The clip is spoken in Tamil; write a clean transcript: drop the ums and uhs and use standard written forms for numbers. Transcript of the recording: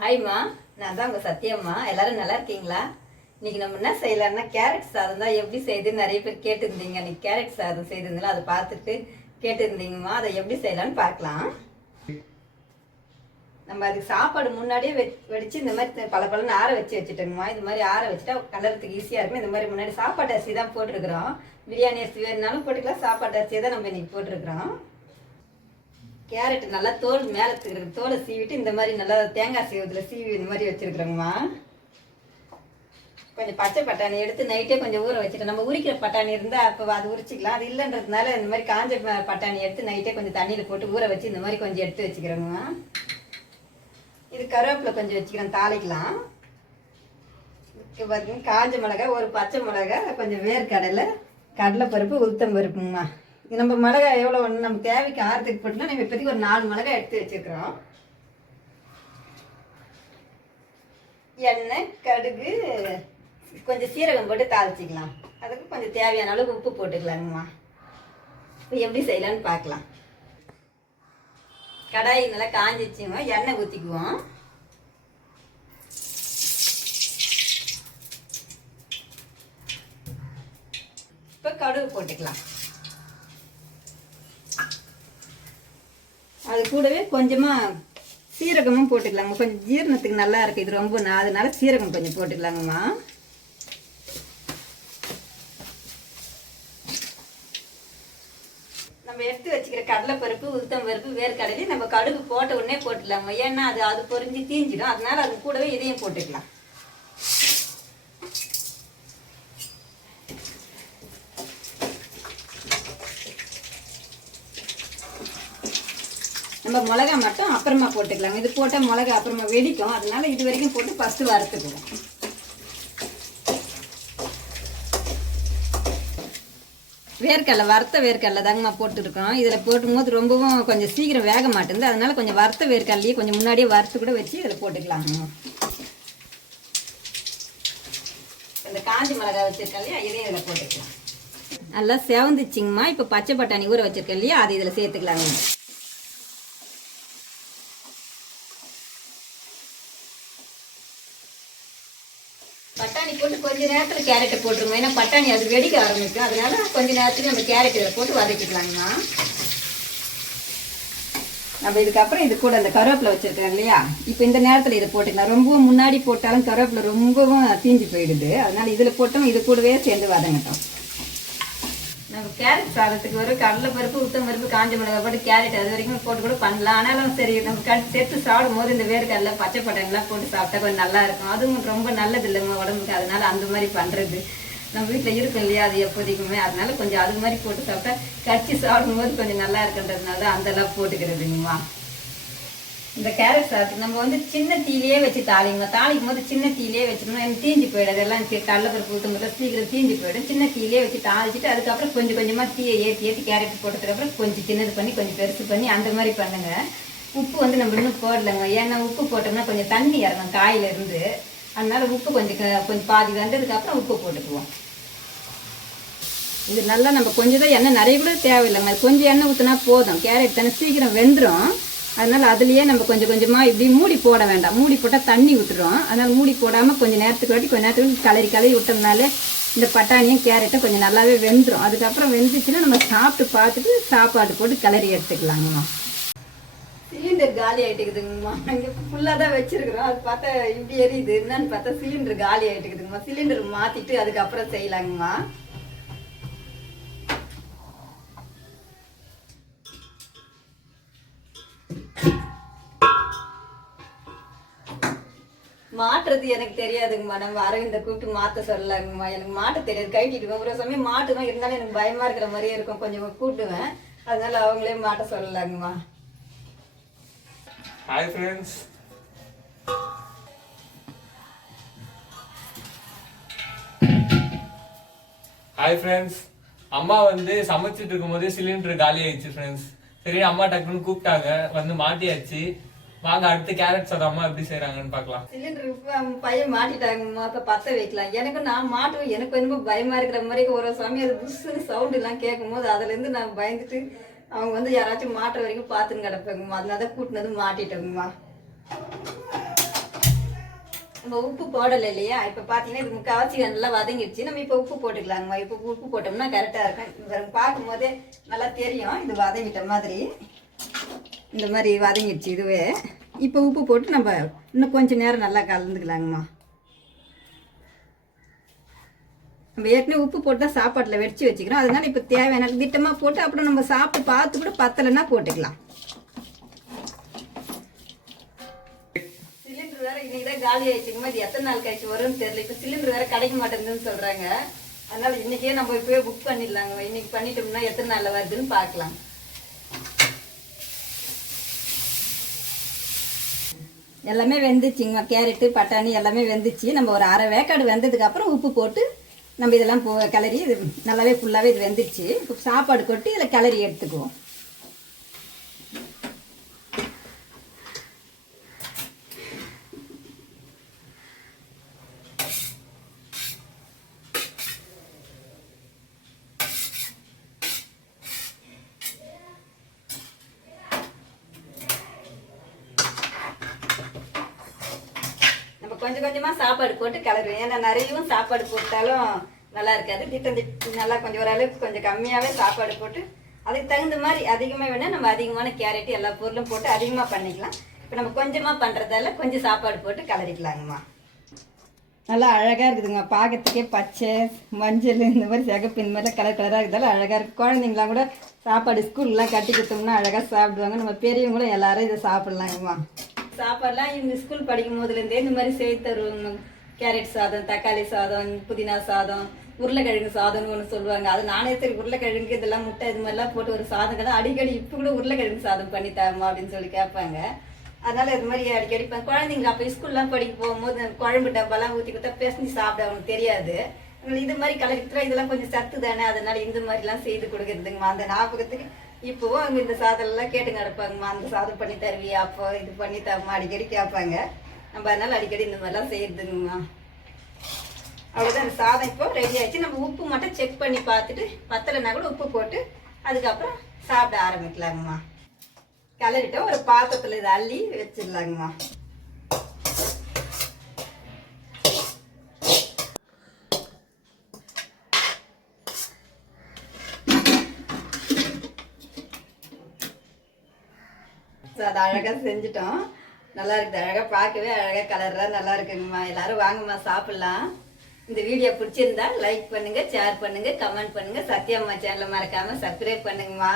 ஹாய்மா, நான் தான் உங்கள் சத்யம்மா. எல்லாரும் நல்லா இருக்கீங்களா? இன்னைக்கு நம்ம என்ன செய்யலாம்னா கேரட் சாதம் தான். எப்படி செய்யுதுன்னு நிறைய பேர் கேட்டுருந்தீங்க. அன்றைக்கி கேரட் சாதம் செய்திருந்தாலும் அதை பார்த்துட்டு கேட்டுருந்தீங்கம்மா. அதை எப்படி செய்யலான்னு பார்க்கலாம். நம்ம அதுக்கு சாப்பாடு முன்னாடியே வெடிச்சு இந்த மாதிரி பல ஆற வச்சுட்டோங்கம்மா. இது மாதிரி ஆற வச்சுட்டா கலரத்துக்கு ஈஸியாக இருக்கும். இந்த மாதிரி முன்னாடி சாப்பாட்டு அரிசி தான் போட்டிருக்கிறோம். பிரியாணி அரிசி வேணுனாலும் போட்டுக்கலாம். சாப்பாட்டு அரிசியை தான் நம்ம இன்னைக்கு போட்டிருக்கிறோம். கேரட் நல்லா தோல் மேலே தோலை சீவிட்டு இந்த மாதிரி நல்லா தேங்காய் சீவத்தில் சீவி இந்த மாதிரி வச்சுருக்குறோங்கம்மா. கொஞ்சம் பச்சை பட்டாணி எடுத்து நைட்டே கொஞ்சம் ஊற வச்சுட்டோம். நம்ம உரிக்கிற பட்டாணி இருந்தால் அப்போ அது உரிச்சிக்கலாம். அது இல்லைன்றதுனால இந்த மாதிரி காஞ்ச பட்டாணி எடுத்து நைட்டே கொஞ்சம் தண்ணியில் போட்டு ஊற வச்சு இந்த மாதிரி கொஞ்சம் எடுத்து வச்சுக்கிறோங்கம்மா. இது கருவேப்பிலை கொஞ்சம் வச்சுக்கிறோம், தாளிக்கலாம். பார்த்தீங்கன்னா காஞ்ச மிளகா, ஒரு பச்சை மிளகா, கொஞ்சம் கடலைப்பருப்பு, உளுத்தம் பருப்புங்கம்மா. இது நம்ம மிளகாய் எவ்வளோ ஒன்று நம்ம தேவைக்கு ஆரத்துக்கு போட்டுனா நம்ம இப்போதைக்கு ஒரு 4 மிளகாய் எடுத்து வச்சுருக்கிறோம். எண்ணெய், கடுகு, கொஞ்சம் சீரகம் போட்டு தாளிச்சிக்கலாம். அதுக்கு கொஞ்சம் தேவையான அளவு உப்பு போட்டுக்கலாங்கம்மா. இப்போ எப்படி செய்யலான்னு பார்க்கலாம். கடாயி நல்லா காஞ்சிச்சுங்க. எண்ணெய் ஊற்றிக்குவோம். இப்போ கடுகு போட்டுக்கலாம். அது கூடவே கொஞ்சமாக சீரகமும் போட்டுக்கலாங்க. கொஞ்சம் ஜீரணத்துக்கு நல்லா இருக்குது இது ரொம்ப. அதனால சீரகம் கொஞ்சம் போட்டுக்கலாங்கம்மா. நம்ம எடுத்து வச்சுக்கிற கடலைப்பருப்பு, உளுத்தம் பருப்பு, வேர்க்கடலையும் நம்ம கடுகு போட்ட உடனே போட்டுக்கலாங்க. ஏன்னா அது பொரிஞ்சு தீஞ்சிடும். அதனால அது கூடவே இதையும் போட்டுக்கலாம். நம்ம மிளகா மட்டும் அப்புறமா போட்டுக்கலாங்க. இது போட்டால் மிளகா அப்புறமா வெடிக்கும். அதனால இது வரைக்கும் போட்டு ஃபஸ்ட்டு வறுத்துக்குவோம். வேர்க்கடலை, வறுத்த வேர்க்கடலை தாங்கம்மா போட்டுருக்கோம். இதில் போட்டும்போது ரொம்பவும் கொஞ்சம் சீக்கிரம் வேக மாட்டேங்குது. அதனால கொஞ்சம் வறுத்த வேர்க்கடலையே கொஞ்சம் முன்னாடியே வறுத்து கூட வச்சு இதில் போட்டுக்கலாங்க. இந்த காஞ்சி மிளகா வச்சுருக்கேன் இல்லையா, இதையும் இதில் போட்டுக்கலாம். நல்லா செவந்துச்சிங்கம்மா. இப்போ பச்சை பட்டாணி ஊற வச்சுருக்கேன் இல்லையா, அது இதில் சேர்த்துக்கலாங்க. பட்டாணி போட்டு கொஞ்ச நேரத்தில் கேரட்டை போட்டுருங்க. ஏன்னா பட்டாணி அது வெடிக்க ஆரம்பிக்கும். அதனால கொஞ்ச நேரத்துக்கு நம்ம கேரட் இதை போட்டு வதக்கிக்கலாங்கண்ணா. நம்ம இதுக்கப்புறம் இது கூட அந்த கருவேப்பிலை வச்சுருக்கோம் இல்லையா, இப்போ இந்த நேரத்தில் இதை போட்டுக்கலாம். ரொம்பவும் முன்னாடி போட்டாலும் கருவேப்பிலை ரொம்பவும் தீஞ்சு போயிடுது. அதனால இதில் போட்டோம், இது கூடவே சேர்ந்து வதங்கட்டும். நம்ம கேரட் சாதத்துக்கு ஒரு கடலைப்பருப்பு, உளுத்தம் பருப்பு, காஞ்ச மிளகாய் போட்டு கேரட் அது வரைக்கும் போட்டு கூட பண்ணலாம். ஆனாலும் சரி, நம்ம சேர்த்து சாப்பிடும் போது இந்த வேர்க்கடலை, பச்சை பட்டாணிலாம் போட்டு சாப்பிட்டா கொஞ்சம் நல்லா இருக்கும். அதுவும் ரொம்ப நல்லது இல்லைங்க உடம்புக்கு. அதனால அந்த மாதிரி பண்ணுறது நம்ம வீட்டில் இருக்கும் இல்லையா, அது எப்போதைக்குமே. அதனால கொஞ்சம் அது மாதிரி போட்டு சாப்பிட்டா கச்சி சாப்பிடும்போது கொஞ்சம் நல்லா இருக்குன்றதுனால அந்தெல்லாம் போட்டுக்கிறதுங்கம்மா. இந்த கேரட் சாதத்துக்கு நம்ம சின்ன தீயிலே வச்சு தாளிக்கும் போது சின்ன தீயிலே வச்சுக்கணும். எனக்கு தீஞ்சு போயிடும். அதெல்லாம் கடலைப்பருப்பு ஊற்றும்போது சீக்கிரம் தீஞ்சு போயிடும். சின்ன தீயிலே வச்சு தாளிச்சிட்டு அதுக்கப்புறம் கொஞ்சம் கொஞ்சமாக தீயை ஏற்றி கேரட் போட்டதுக்கப்புறம் கொஞ்சம் சின்னது பண்ணி கொஞ்சம் பெருசு பண்ணி அந்த மாதிரி பண்ணுங்க. உப்பு நம்ம இன்னும் போடலைங்க. ஏன்னா உப்பு போட்டோம்னா கொஞ்சம் தண்ணி இறங்கும் காயிலிருந்து. அதனால உப்பு கொஞ்சம் பாதி வந்ததுக்கப்புறம் உப்பு போட்டுக்குவோம். இது நல்லா நம்ம கொஞ்சம் தான் எண்ணெய் நிறைய கூட தேவையில்லைங்க. கொஞ்சம் எண்ணெய் ஊற்றினா போதும். கேரட் தானே சீக்கிரம் வெந்துடும். அதனால் அதுலேயே நம்ம கொஞ்சம் கொஞ்சமாக இப்படி மூடி போட வேண்டாம். மூடி போட்டால் தண்ணி விட்டுரும். அதனால் மூடி போடாமல் கொஞ்சம் நேரத்துக்கு கலரி விட்டோம்னாலே இந்த பட்டாணியும் கேரட்டும் கொஞ்சம் நல்லாவே வெந்துடும். அதுக்கப்புறம் வெந்துச்சுன்னா நம்ம சாப்பிட்டு பார்த்துட்டு சாப்பாடு போட்டு கிளறி எடுத்துக்கலாங்கம்மா. சிலிண்டர் காலி ஆகிட்டுக்குதுங்கம்மா. இங்கே ஃபுல்லாக தான் வச்சுருக்குறோம். அது பார்த்தா இப்படி எரியுது. என்னன்னு பார்த்தா சிலிண்டர் காலி ஆகிட்டுக்குதுங்கம்மா. சிலிண்டர் மாற்றிட்டு அதுக்கப்புறம் செய்யலாங்கம்மா. மாட்டுறது எனக்கு தெரியாதுங்கம்மா. நம்ம அரவிந்த கூப்பிட்டு மாற்ற சொல்லலாங்கம்மா. எனக்கு மாட்ட தெரியாது, கைட்டிடுவேன். ஒரு சமயம் மாட்டுவேன். இருந்தாலும் எனக்கு பயமா இருக்கிற மாதிரியே இருக்கும். கொஞ்சம் கூப்பிடுவேன். அதனால அவங்களே மாட்ட சொல்லலாங்கம்மா. Hi friends. Hi friends. அம்மா சமைச்சிட்டு இருக்கும் போதே சிலிண்டர் காலி ஆயிடுச்சு ஃப்ரெண்ட்ஸ். சரி, அம்மா டக்குன்னு கூப்பிட்டாங்க, மாட்டியாச்சு. வாங்க அடுத்து கேரட் சாதம் அம்மா எப்படி செய்யறாங்கன்னு பார்க்கலாம். சிலிண்டர் பையன் மாட்டிட்டாங்கம்மா. இப்போ பற்ற வைக்கலாம். நான் மாட்டுவேன். எனக்கு என்னமோ பயமா இருக்கிற மாதிரி ஒரு சமயம் அது புஷ்ஷுன்னு சவுண்டு எல்லாம் கேட்கும் போது அதுலேருந்து நான் பயந்துட்டு அவங்க யாராச்சும் மாட்டுற வரைக்கும் பார்த்துன்னு கிடப்பாங்கம்மா. அதனால தான் கூட்டினது மாட்டிட்டோங்கம்மா. நம்ம உப்பு போடலை இல்லையா? இப்போ பார்த்தீங்கன்னா இது முக்கால்வாசி நல்லா வதங்கிடுச்சு. நம்ம இப்போ உப்பு போட்டுக்கலாங்கம்மா. இப்போ உப்பு போட்டோம்னா கரெக்டாக இருக்கும். பார்க்கும் போதே நல்லா தெரியும் இது வதங்கிட்ட மாதிரி. இந்த மாதிரி வதங்கிடுச்சு இதுவே. இப்போ உப்பு போட்டு நம்ம இன்னும் கொஞ்சம் நேரம் நல்லா கலந்துக்கலாங்கம்மா. நம்ம ஏற்கனவே உப்பு போட்டு தான் சாப்பாட்டில் வெடிச்சு வச்சுக்கிறோம். அதனால இப்போ தேவையான திட்டமாக போட்டு அப்புறம் நம்ம சாப்பிட்டு பார்த்து கூட பத்தலைன்னா போட்டுக்கலாம். சிலிண்டர் வேற இன்னைக்கு தான் காலி ஆயிடுச்சுங்கம்மா. இது எத்தனை நாள் கழிச்சு வரும்னு தெரியல. இப்போ சிலிண்டர் வேற கிடைக்க மாட்டேங்குதுன்னு சொல்றாங்க. அதனால இன்னைக்கே நம்ம இப்பவே புக் பண்ணிடலாங்க. இன்னைக்கு பண்ணிட்டோம்னா எத்தனை நாள்ல வருதுன்னு பார்க்கலாம். எல்லாமே வெந்துச்சுங்கம்மா. கேரட்டு பட்டாணி எல்லாமே வெந்துச்சு. நம்ம ஒரு அரை வேக்காடு வெந்ததுக்கு அப்புறம் உப்பு போட்டு நம்ம இதெல்லாம் கிளறி இது நல்லாவே ஃபுல்லாகவே இது வெந்துருச்சு. இப்போ சாப்பாடு கொட்டி இதில் கிளறி எடுத்துக்குவோம். கொஞ்சம் கொஞ்சமாக சாப்பாடு போட்டு கிளறுவேன். ஏன்னா நிறையவும் சாப்பாடு போட்டாலும் நல்லா இருக்காது. திட்டம் நல்லா கொஞ்சம் ஓரளவுக்கு கொஞ்சம் கம்மியாகவே சாப்பாடு போட்டு அதுக்கு தகுந்த மாதிரி அதிகமாக வேணால் நம்ம அதிகமான கேரட்டு எல்லா பொருளும் போட்டு அதிகமாக பண்ணிக்கலாம். இப்போ நம்ம கொஞ்சமாக பண்ணுறதால கொஞ்சம் சாப்பாடு போட்டு கிளறிக்கலாங்கம்மா. நல்லா அழகாக இருக்குதுங்க பார்க்கறதுக்கே. பச்சை மஞ்சள் இந்த மாதிரி சிகப்பு இந்த மாதிரிலாம் கலர் கலராக இருக்கிறதால அழகாக இருக்குது. குழந்தைங்களாம் கூட சாப்பாடு ஸ்கூல்லாம் கட்டி கொடுத்தோம்னா அழகாக சாப்பிடுவாங்க. நம்ம பெரியவங்களும் எல்லாரும் இதை சாப்பிட்லாங்கம்மா. சாப்பாடுலாம் இவங்க ஸ்கூல் படிக்கும் போதுலேருந்தே இந்த மாதிரி செய்து தருவாங்க. கேரட் சாதம், தக்காளி சாதம், புதினா சாதம், உருளைக்கிழங்கு சாதம்னு ஒன்று சொல்லுவாங்க. அது நானே சரி உருளைக்கிழங்கு இதெல்லாம் முட்டை இது மாதிரிலாம் போட்டு ஒரு சாதம் தான் அடிக்கடி இப்போ கூட உருளைக்கிழங்கு சாதம் பண்ணி தரமா அப்படின்னு சொல்லி கேட்பாங்க. அதனால இது மாதிரி அடிக்கடி குழந்தைங்க அப்போ ஸ்கூல்லாம் படிக்க போகும்போது குழம்பு டப்பாலாம் ஊற்றி கொடுத்தா பேசி சாப்பிட அவங்களுக்கு தெரியாது. இது மாதிரி கலக்கிட்டு இதெல்லாம் கொஞ்சம் சத்து தானே, அதனால இந்த மாதிரிலாம் செய்து கொடுக்குறதுங்கம்மா. அந்த ஞாபகத்துக்கு இப்போவும் அவங்க இந்த சாதம்லாம் கேட்டு நடப்பாங்கம்மா. அந்த சாதம் பண்ணி தருவியா, அப்போ இது பண்ணி தரமா அடிக்கடி கேட்பாங்க. நம்ம அதனால அடிக்கடி இந்த மாதிரிலாம் செய்யறதுங்கம்மா. அவ்வளோதான். அந்த சாதம் இப்போ ரெடி ஆயிடுச்சு. நம்ம உப்பு மட்டும் செக் பண்ணி பார்த்துட்டு பத்தலைன்னா கூட உப்பு போட்டு அதுக்கப்புறம் சாப்பிட ஆரம்பிக்கலாங்கம்மா. கிளறிட்டோம். ஒரு பாத்திரத்தில் இதை அள்ளி வச்சிடலாங்கம்மா. அதை அழகாக செஞ்சுட்டோம். நல்லா இருக்குது. அழகாக பார்க்கவே அழகாக கலராக நல்லா இருக்குங்கம்மா. எல்லாரும் வாங்கம்மா சாப்பிட்லாம். இந்த வீடியோ பிடிச்சிருந்தா லைக் பண்ணுங்கள், ஷேர் பண்ணுங்கள், கமெண்ட் பண்ணுங்கள். சத்யா அம்மா சேனலை மறக்காமல் சப்ஸ்கிரைப் பண்ணுங்கம்மா.